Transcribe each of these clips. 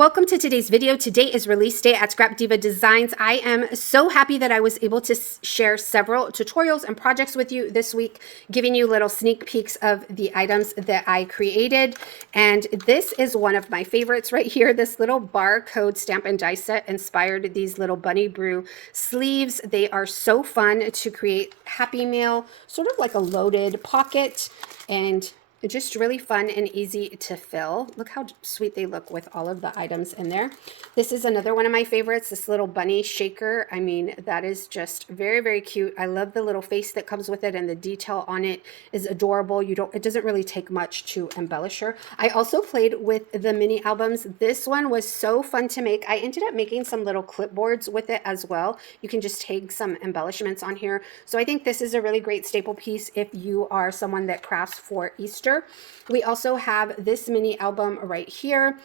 welcome to today's video. Today is release day at Scrap Diva Designs. I am so happy that I was able to share several tutorials and projects with you this week, giving you little sneak peeks of the items that I created. And this is one of my favorites right here. This little barcode stamp and die set inspired these little bunny brew sleeves. They are so fun to create. Happy Meal, sort of like a loaded pocket, and just really fun and easy to fill. Look how sweet they look with all of the items in there. This is another one of my favorites, this little bunny shaker. I mean, that is just very, very cute. I love the little face that comes with it, and the detail on it is adorable. It doesn't really take much to embellish her. I also played with the mini albums. This one was so fun to make. I ended up making some little clipboards with it as well. You can just take some embellishments on here. So I think this is a really great staple piece if you are someone that crafts for Easter. We also have this mini album right here.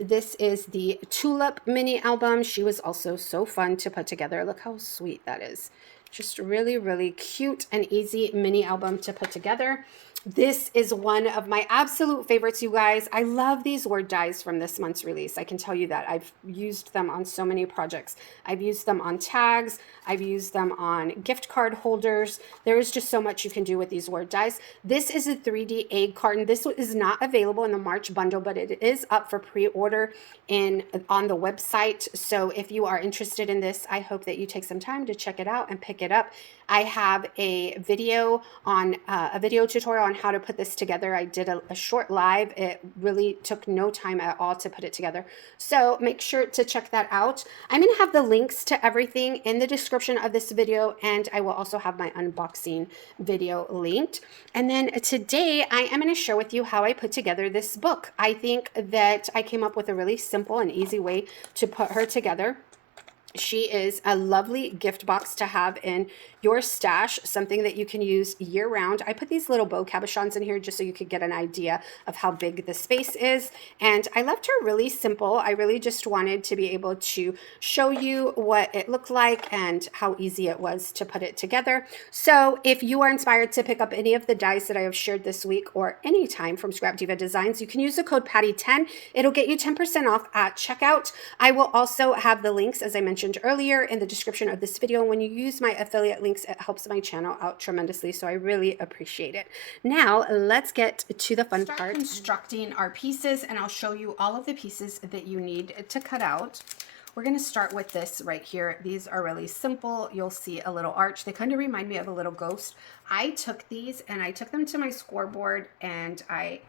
This is the Tulip mini album. She was also so fun to put together. Look how sweet that is. Just really, really cute and easy mini album to put together. This is one of my absolute favorites, you guys. I love these word dies from this month's release. I can tell you that. I've used them on so many projects. I've used them on tags. I've used them on gift card holders. There is just so much you can do with these word dies. This is a 3D egg carton. This is not available in the March bundle, but it is up for pre-order on the website. So if you are interested in this, I hope that you take some time to check it out and pick it up. I have a video tutorial on how to put this together. I did a short live. It really took no time at all to put it together. So make sure to check that out. I'm going to have the links to everything in the description of this video, and I will also have my unboxing video linked. And then today I am going to share with you how I put together this book. I think that I came up with a really simple and easy way to put her together. She is a lovely gift box to have in your stash, something that you can use year round. I put these little bow cabochons in here just so you could get an idea of how big the space is. And I left her really simple. I really just wanted to be able to show you what it looked like and how easy it was to put it together. So if you are inspired to pick up any of the dies that I have shared this week or anytime from Scrap Diva Designs, you can use the code Patty10. It'll get you 10% off at checkout. I will also have the links, as I mentioned earlier, in the description of this video. And when you use my affiliate links, it helps my channel out tremendously, so I really appreciate it. Now let's get to the fun part, constructing our pieces, and I'll show you all of the pieces that you need to cut out. We're going to start with this right here. These are really simple. You'll see a little arch. They kind of remind me of a little ghost. I took these and I took them to my scoreboard and I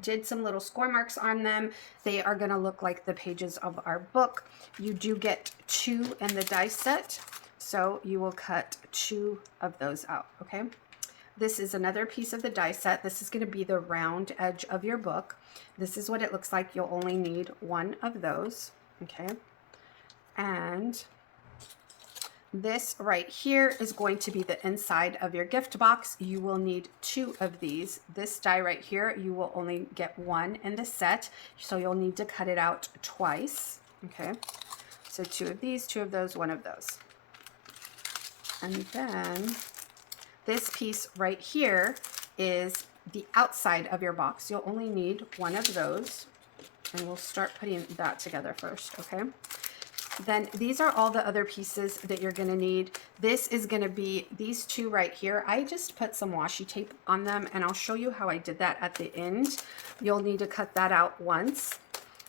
did some little score marks on them. They are going to look like the pages of our book. You do get 2 in the die set, so you will cut 2 of those out, okay? This is another piece of the die set. This is going to be the round edge of your book. This is what it looks like. You'll only need 1 of those, okay? And this right here is going to be the inside of your gift box. You will need 2 of these. This die right here, you will only get 1 in the set, so you'll need to cut it out twice, okay? So 2 of these, 2 of those, 1 of those. And then this piece right here is the outside of your box. You'll only need 1 of those, and we'll start putting that together first, okay? Then these are all the other pieces that you're going to need. This is going to be these 2 right here. I just put some washi tape on them, and I'll show you how I did that at the end. You'll need to cut that out once.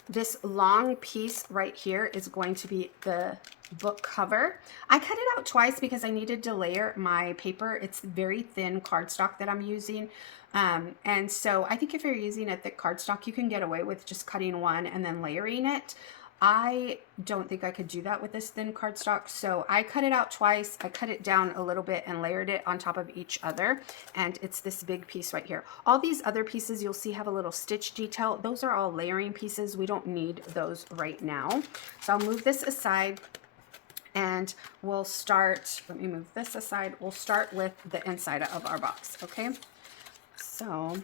This long piece right here is going to be the book cover. I cut it out twice because I needed to layer my paper. It's very thin cardstock that I'm using. And so I think if you're using a thick cardstock, you can get away with just cutting 1 and then layering it. I don't think I could do that with this thin cardstock, so I cut it out twice. I cut it down a little bit and layered it on top of each other, and it's this big piece right here. All these other pieces you'll see have a little stitch detail. Those are all layering pieces. We don't need those right now. So I'll move this aside, and we'll start, let me move this aside. We'll start with the inside of our box, okay? So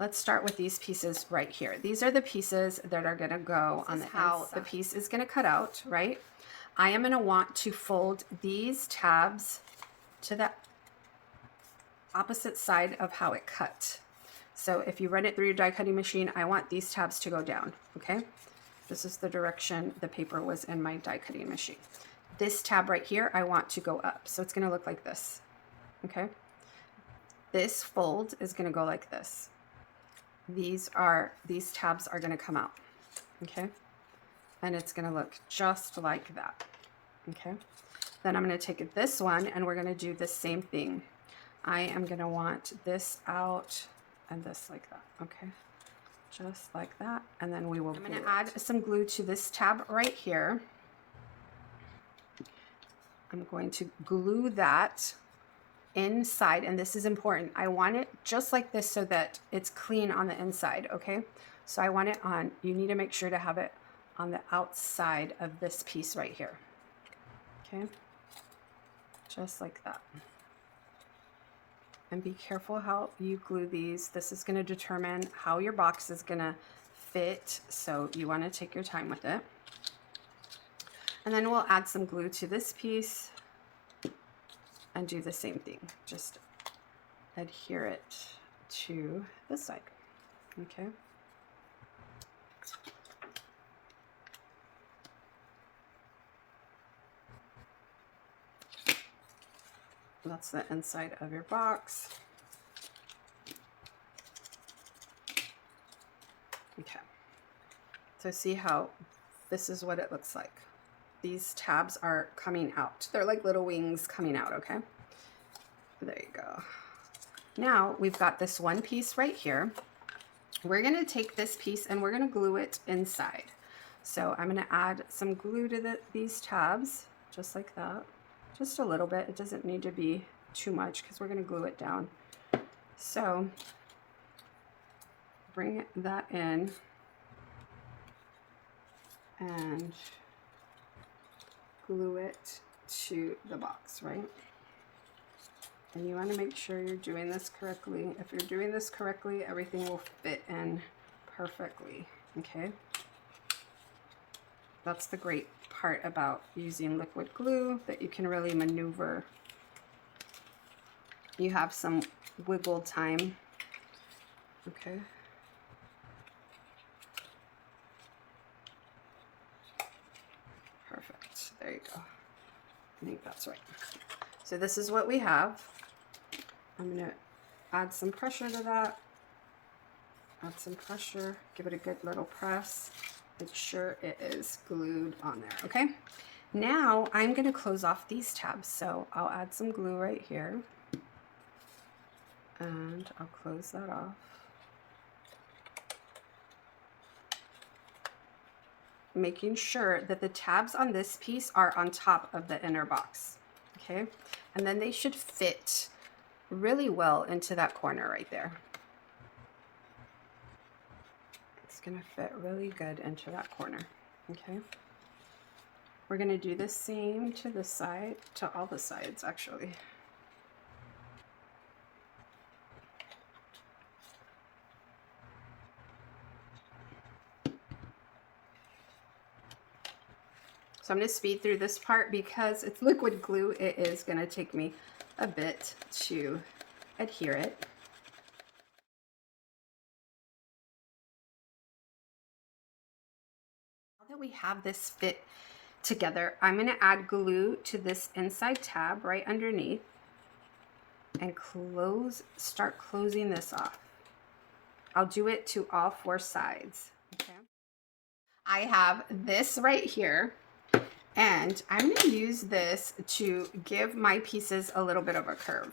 let's start with these pieces right here. These are the pieces that are going to go on the how the piece is going to cut out, right? I am going to want to fold these tabs to the opposite side of how it cut. So if you run it through your die cutting machine, I want these tabs to go down, okay? This is the direction the paper was in my die cutting machine. This tab right here, I want to go up. So it's gonna look like this, okay? This fold is gonna go like this. These tabs are gonna come out, okay? And it's gonna look just like that, okay? Then I'm gonna take this one and we're gonna do the same thing. I am gonna want this out and this like that, okay? Just like that, and then we will. I'm gonna add some glue to this tab right here. I'm going to glue that inside, and this is important. I want it just like this so that it's clean on the inside, okay? So I want it on, you need to make sure to have it on the outside of this piece right here, okay? Just like that. And be careful how you glue these. This is gonna determine how your box is gonna fit, so you wanna take your time with it. And then we'll add some glue to this piece and do the same thing. Just adhere it to this side, okay? That's the inside of your box. Okay, so see how this is what it looks like. These tabs are coming out. They're like little wings coming out, okay? There you go. Now we've got this one piece right here. We're gonna take this piece and we're gonna glue it inside. So I'm gonna add some glue to these tabs, just like that. Just a little bit. It doesn't need to be too much because we're gonna glue it down. So bring that in and glue it to the box, right? And you want to make sure you're doing this correctly. If you're doing this correctly, everything will fit in perfectly, okay? That's the great part about using liquid glue, that you can really maneuver. You have some wiggle time, okay? Perfect, there you go. I think that's right. So this is what we have. I'm gonna add some pressure to that. Add some pressure, give it a good little press. Make sure it is glued on there, okay? Now I'm gonna close off these tabs. So I'll add some glue right here. And I'll close that off. Making sure that the tabs on this piece are on top of the inner box, okay? And then they should fit really well into that corner right there. It's gonna fit really good into that corner, okay? We're gonna do the same to this side, to all the sides actually. So I'm going to speed through this part because it's liquid glue. It is going to take me a bit to adhere it. Now that we have this fit together, I'm going to add glue to this inside tab right underneath and start closing this off. I'll do it to all four sides. Okay. I have this right here. And I'm going to use this to give my pieces a little bit of a curve.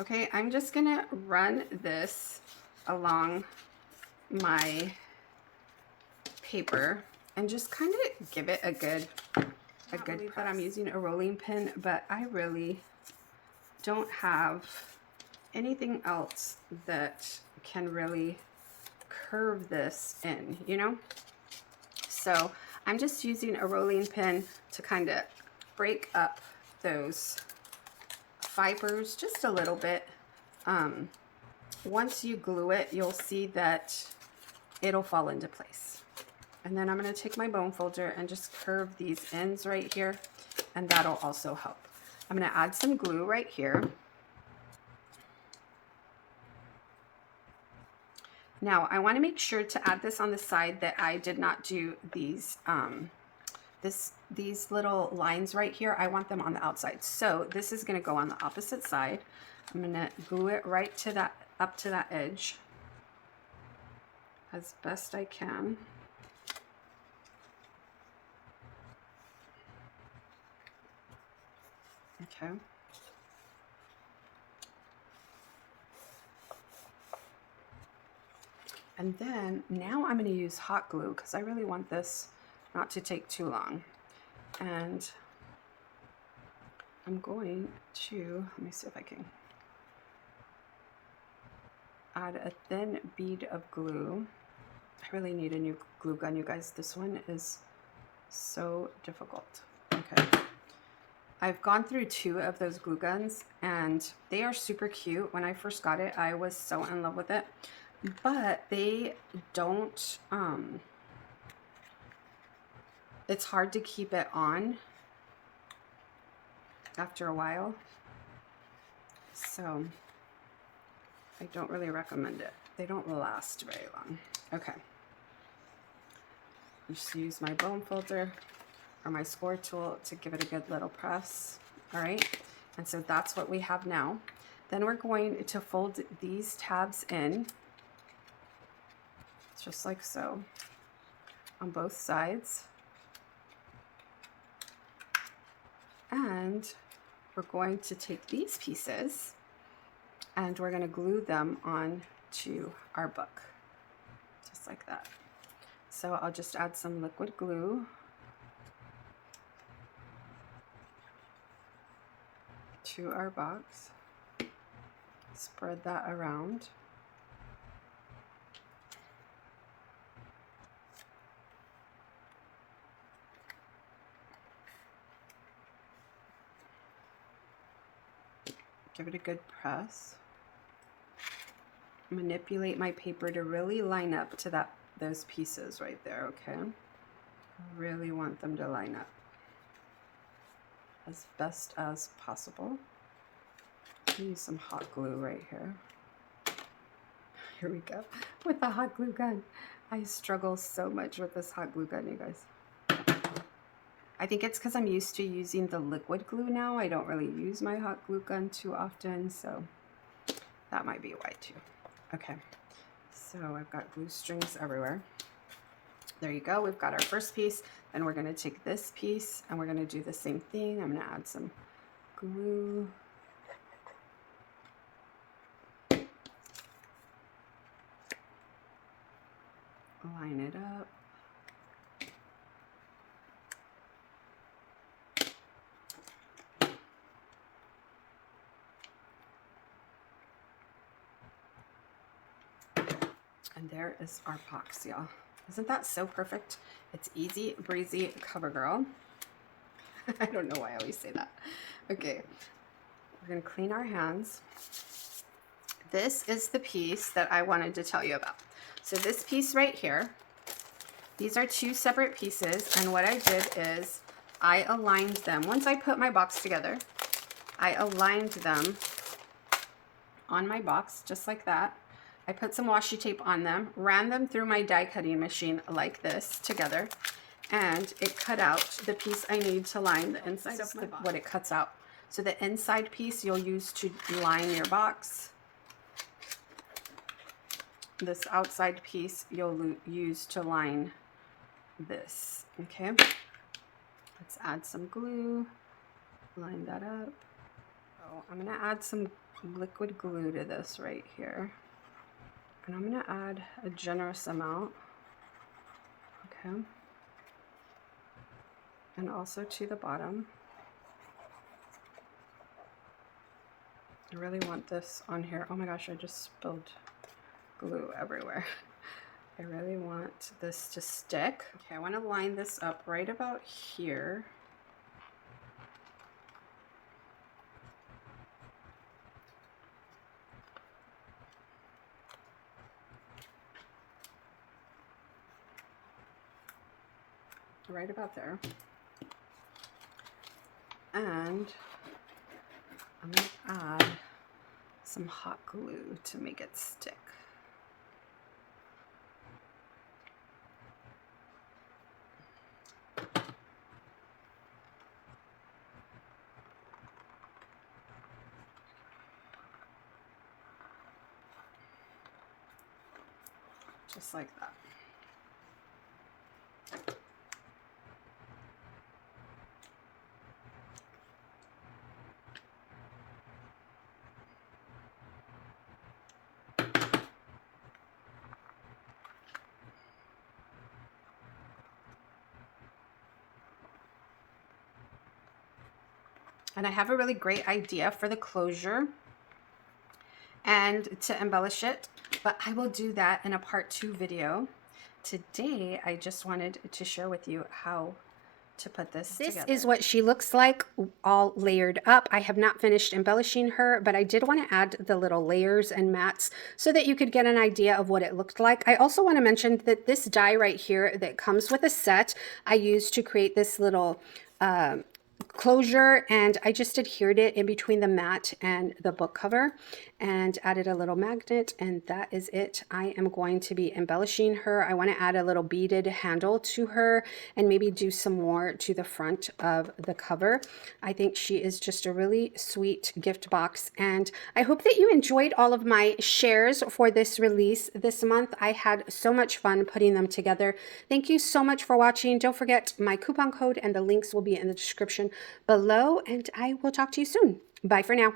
Okay, I'm just going to run this along my paper and just kind of give it a good press. That I'm using a rolling pin, but I really don't have anything else that can really curve this in, you know? So I'm just using a rolling pin to kind of break up those fibers just a little bit. Once you glue it, you'll see that it'll fall into place. And then I'm going to take my bone folder and just curve these ends right here, and that'll also help. I'm going to add some glue right here. Now I want to make sure to add this on the side that I did not do these these little lines right here. I want them on the outside. So this is going to go on the opposite side. I'm going to glue it right to that, up to that edge as best I can. Okay. And then now I'm going to use hot glue because I really want this not to take too long. And I'm going to, let me see if I can add a thin bead of glue. I really need a new glue gun, you guys. This one is so difficult. Okay. I've gone through 2 of those glue guns and they are super cute. When I first got it, I was so in love with it, but they don't, it's hard to keep it on after a while. So I don't really recommend it. They don't last very long. Okay. Just use my bone folder or my score tool to give it a good little press. All right. And so that's what we have now. Then we're going to fold these tabs in just like so on both sides. And we're going to take these pieces and we're going to glue them on to our book, just like that. So I'll just add some liquid glue to our box, spread that around. Give it a good press. Manipulate my paper to really line up to those pieces right there, okay? I really want them to line up as best as possible. Use some hot glue right here. Here we go. With the hot glue gun. I struggle so much with this hot glue gun, you guys. I think it's because I'm used to using the liquid glue now. I don't really use my hot glue gun too often, so that might be why too. Okay, so I've got glue strings everywhere. There you go. We've got our first piece. Then we're going to take this piece and we're going to do the same thing. I'm going to add some glue. Line it up. And there is our box, y'all. Isn't that so perfect? It's easy breezy cover girl. I don't know why I always say that. Okay, we're gonna clean our hands. This is the piece that I wanted to tell you about. So this piece right here, these are 2 separate pieces, and what I did is I aligned them. Once I put my box together, I aligned them on my box just like that. I put some washi tape on them, ran them through my die cutting machine like this together, and it cut out the piece I need to line the inside of my box. What it cuts out. So the inside piece you'll use to line your box. This outside piece you'll use to line this. Okay, let's add some glue, line that up. So I'm gonna add some liquid glue to this right here. And I'm going to add a generous amount, okay, and also to the bottom. I really want this on here. Oh my gosh, I just spilled glue everywhere. I really want this to stick. Okay, I want to line this up right about here. Right about there. And I'm going to add some hot glue to make it stick. just like that. And I have a really great idea for the closure and to embellish it, but I will do that in a part 2 video. Today, I just wanted to share with you how to put this together. This is what she looks like, all layered up. I have not finished embellishing her, but I did want to add the little layers and mats so that you could get an idea of what it looked like. I also want to mention that this die right here that comes with a set, I used to create this little closure, and I just adhered it in between the mat and the book cover and added a little magnet, and that is it. I am going to be embellishing her. I want to add a little beaded handle to her and maybe do some more to the front of the cover. I think she is just a really sweet gift box, and I hope that you enjoyed all of my shares for this release this month. I had so much fun putting them together. Thank you so much for watching. Don't forget my coupon code and the links will be in the description below, and I will talk to you soon. Bye for now.